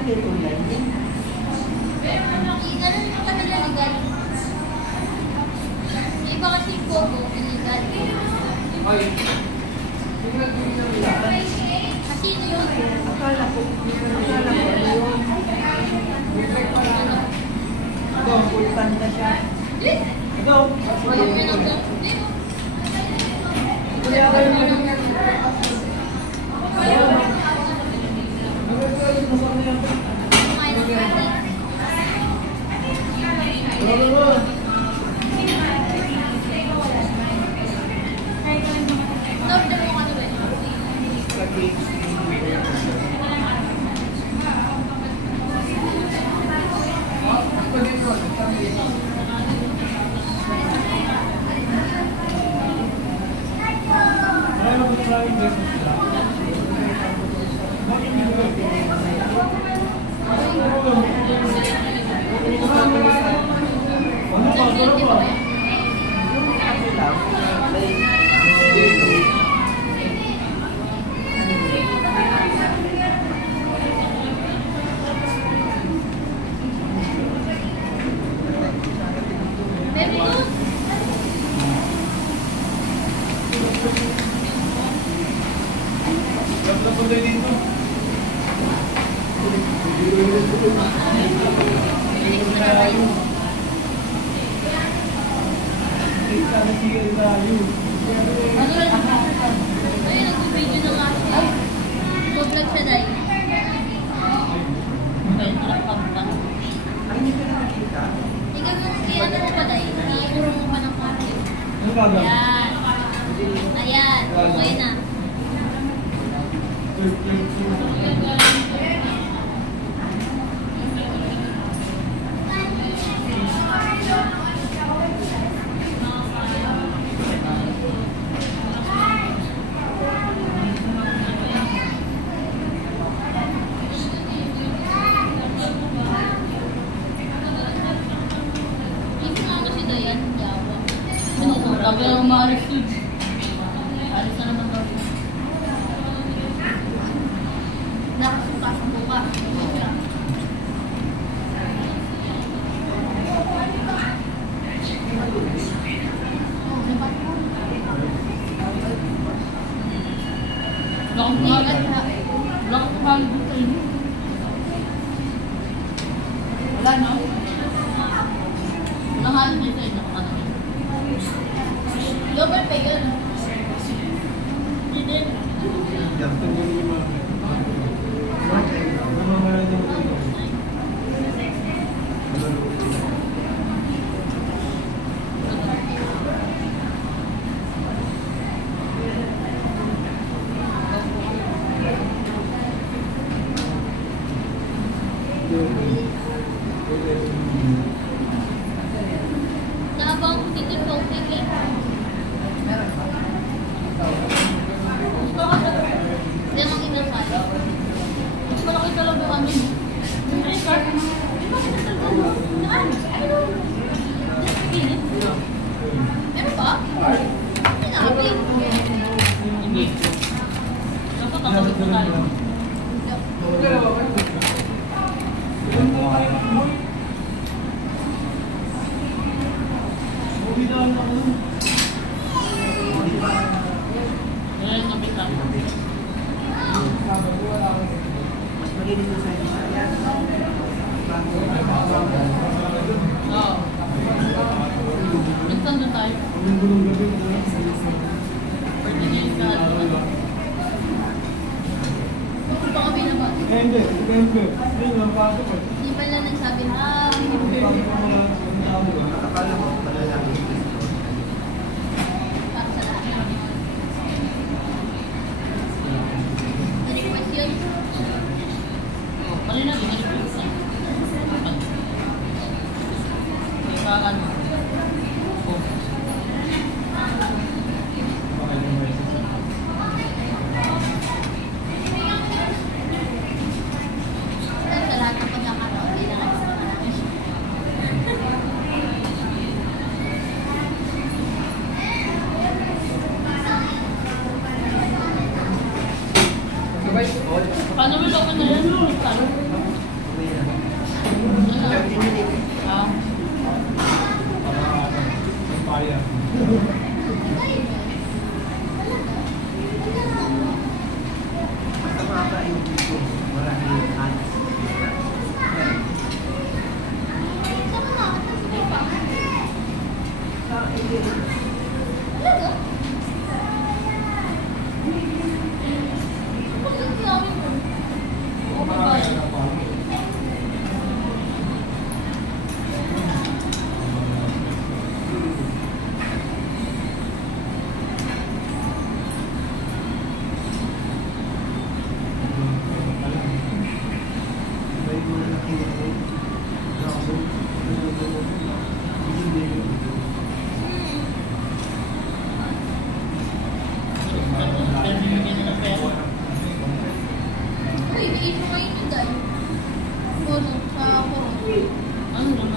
Ganun yung kanila legal. Iba kasi Pogo, illegal. Kasi yun. Akala ko yun. Ito, full pan na siya. Ito. Ayan, okay na. Sabi lang maalis yun. Alis na naman daw. Nakasukasan ko pa. Wala, no? Walang halos na ito. Lower pa yun. Hindi din. Naabang ko dito yung okay. Hindi mo kinasali. Mas malaki talaga yung amin. Yung record. Di ba kinasalaga? Naan? Ano? Pinit? Meron ba? Sinabi. Hindi. Dapat nakawit ko tayo. Ayan, nabitan. Mas malinis na sa inyo. Ayan. Oo. Minsan doon tayo. Pwede niya yung ano. Kung pa kami naman. Hindi. Hindi pa lang nagsabi, Akala mo, pala lang. para sa lahat. Na-request yun. Kanina din na-request na. Kaya ano. Sa lahat ng pagkakataon, kailangan sa marami. Paano mo ito na yan? Ah. Uy, issue kayo nyo dahil. Puno sa forum. Ano naman?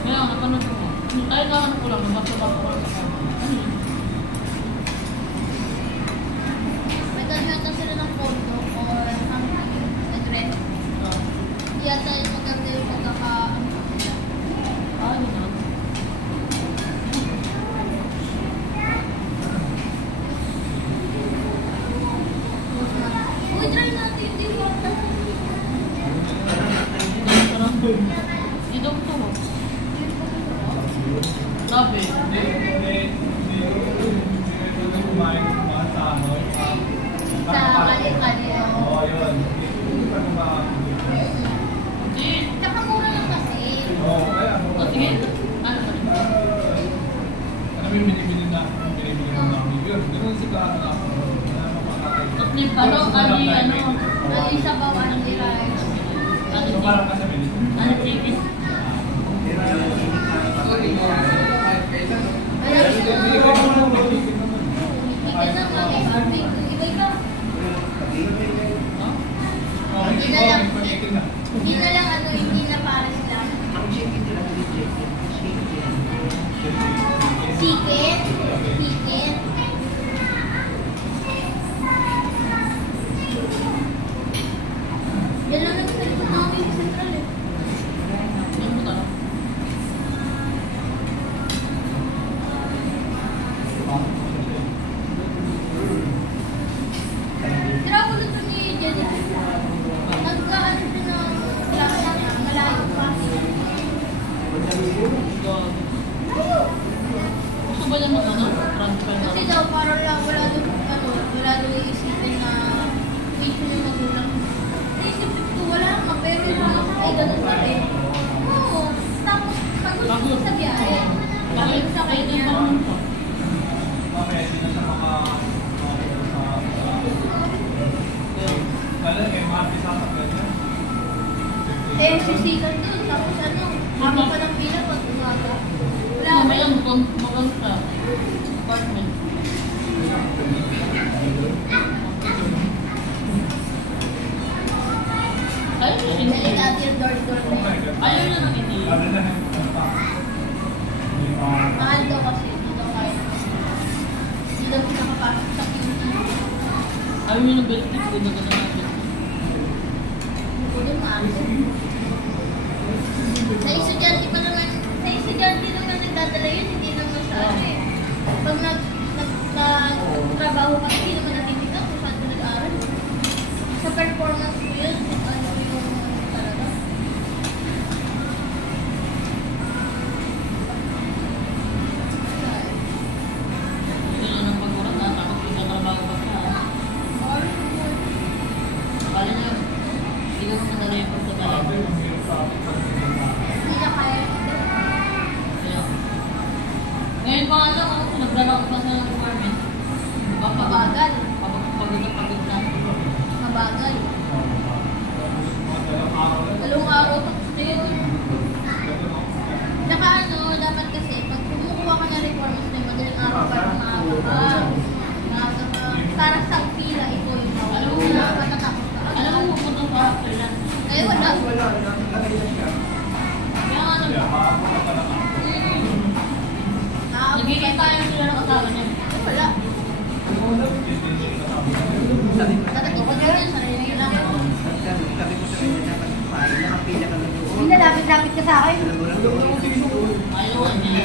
Kaya nga, napanood ko. Tayo lang ko lang, nabasa-basa ko lang sa kama. Ano yun? May dagmata sila ng condo or something. Nag-rent. Yata yung maganda yung pagkaka... Ah, yun na. Uy, try natin yung diwata. Dito ko to. Grabe. Sa kali-kali. Hindi. Tsaka mura lang kasi. O, sige. Ano ba Tapos ni Paro, ali, ano, Dali sa bawang ng rice. ano chicken? Kaya siya na. Hindi na lang eh. Barbecue. Iba-iba. Hindi na lang ano, hindi na pares lang. Chicken. Chicken. Yan lang naman sa likod namin yung central eh. Ano mo talo? Tira ko dito ni Jenny. Nagkaan siya ng klasa niya. Malayo pa. Malayo. Gusto ba niya mag ano? Transfer na? Kasi daw parang lang wala doon ano, wala doon iisipin na issue yung magulang. Naisipin ko wala naman pero yung ay ganun pa rin. Oo. Tapos pag sa biyahe. Sabi ko sa kanya. Eh, sisikan doon. Tapos ano, haba pa ng pila pag umaga. Wala Ano ka ba yan? Mukhang sa apartment. Ayaw niya hindi. Dali natin yung door-door na yun. Ayaw niya nang hindi. Mahal daw kasi. Hindi daw kaya. Hindi daw pinakapasok sa QT. Ayaw niya ng best tip. Ganda ka na natin. Hindi maano. Sa estudyante pa naman, sa estudyante naman nagdadala yun, hindi naman sa ano eh. Pag nagtrabaho ka, hindi naman natitignan kung saan ka nag-aaral. Sa performance mo yun, ano yung talaga. Hindi niya ng pag-urat na. Tapos pinatrabaho pa siya. Kala niya, hindi ka madala yung pagtatala. Hindi na kaya. Kaya, ngayon pa nga lang ako, naglalako pa sa requirement. Mabagal. Pagod na. Mabagal. Dalawang araw tapos na yun. Saka ano, dapat kasi, pag kumukuha ka na requirements na yun, madaling araw para maaga ka. Maaga ka. Para sa pila, ito yung Alam mo na na. matatapos ka. Alam mo, pupunta sa Australia. Eh, wala. Kaya nga naman. Nagkikita yung sila ng asawa niya. Eh, wala. Tatagin ko na yun, sarili lang. Sabi ko sa kanya, dapat nakapila ka na doon. ka sa akin. Ayaw niya.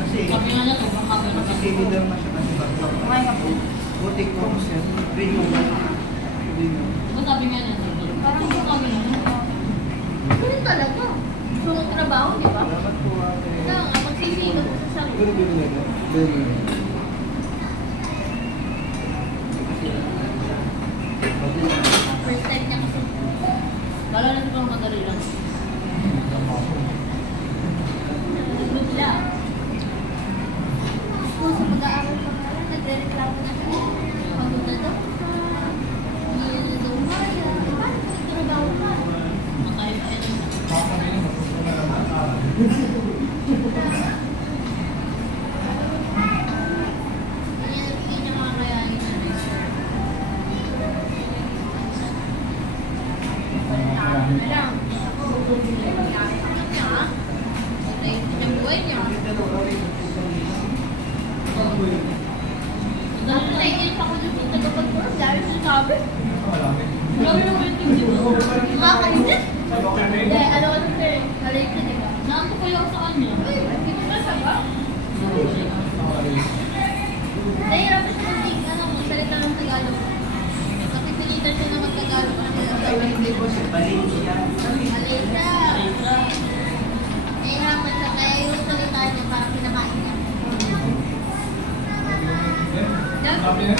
Kasi, Sabi nga niya, sobrang haba na kasi similar na siya kasi bakla. Kumain ka po. Butik ko siya. Green mo. Green mo. Diba sabi nga niya, parang gusto kami na. Ganun talaga. Gusto mong trabaho, di ba? Salamat po ate. Kaya nga, magsisikap ko sa sarili. Pero bibili ka? Bibili. First time niya kasi. Kala na ito pang madali lang. Nag-group siya. Kung sa pag-aaral pa nga lang, nagre-reklamo na siya. Pagod na daw ka. Hindi na daw kaya. Paano kung nagtrabaho ka? Makaya-kaya na. Hindi niya makakayanin na rin. Ano na lang. Ano niya, ha? Ayun niya buhay niya. Dahil naiinis ako dun sa tagapag-work dahil sinasabi. Grabe naman yung tingin mo. Makakainis? Hindi, ano ko eh. Nalate na diba? Naanto ko yung sa kanya. Uy, hindi mo nasa ba? Nahihirapan siya maging, magsalita ng Tagalog. Nakipilitan siya na mag-Tagalog kasi nasabi. Hindi po siya. Balik siya. Malate siya. Nahihirapan siya, kaya yung salita niya parang pinakain niya. Sabi niya,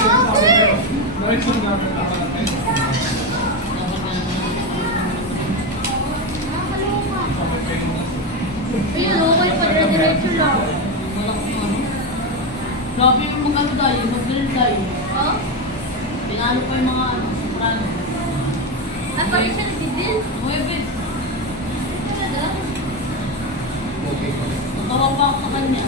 ayun, okay pa, dire-diretso lang. Wala kong ano. Grabe yung mag-ano tayo, mag-drill tayo. Oh? Pinalo pa yung mga ano, prano. At pati siya nagdidil. Webit. Talaga? Natawa pa ako sa kanya.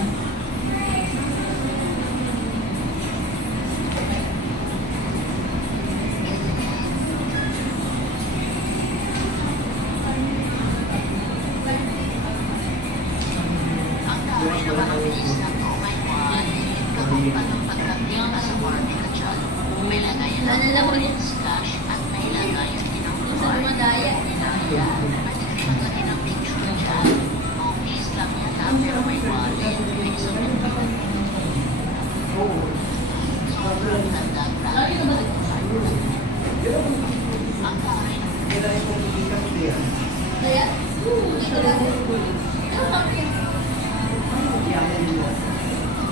Nalala ko niya. Sa dumadaya. Lagi na ba? Kailangan po ikas niya. Kaya? Dito lang. Ano sabi niya?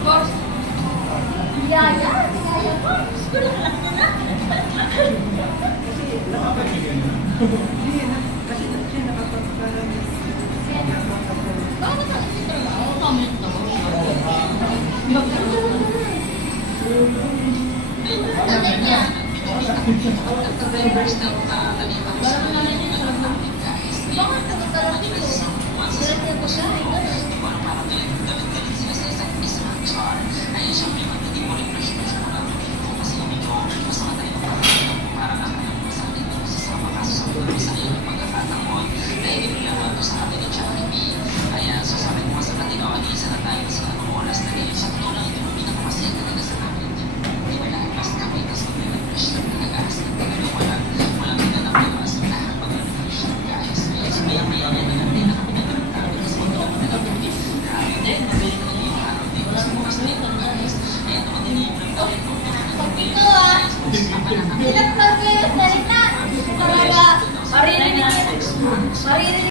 Boss. Yaya? Yaya po? Gusto lang lang niya na. Hindi na. Kasi siya nakapagpapalang. Bakit sa akin trabaho? Ako comment na ko. Tatay niya. Parang nanay niya sa loob. Bakit nagkaroon dito? Sila niya po siya. Ganun. Ito ah. Sinaplag ko yung salita. Para maririnig. Maririnig.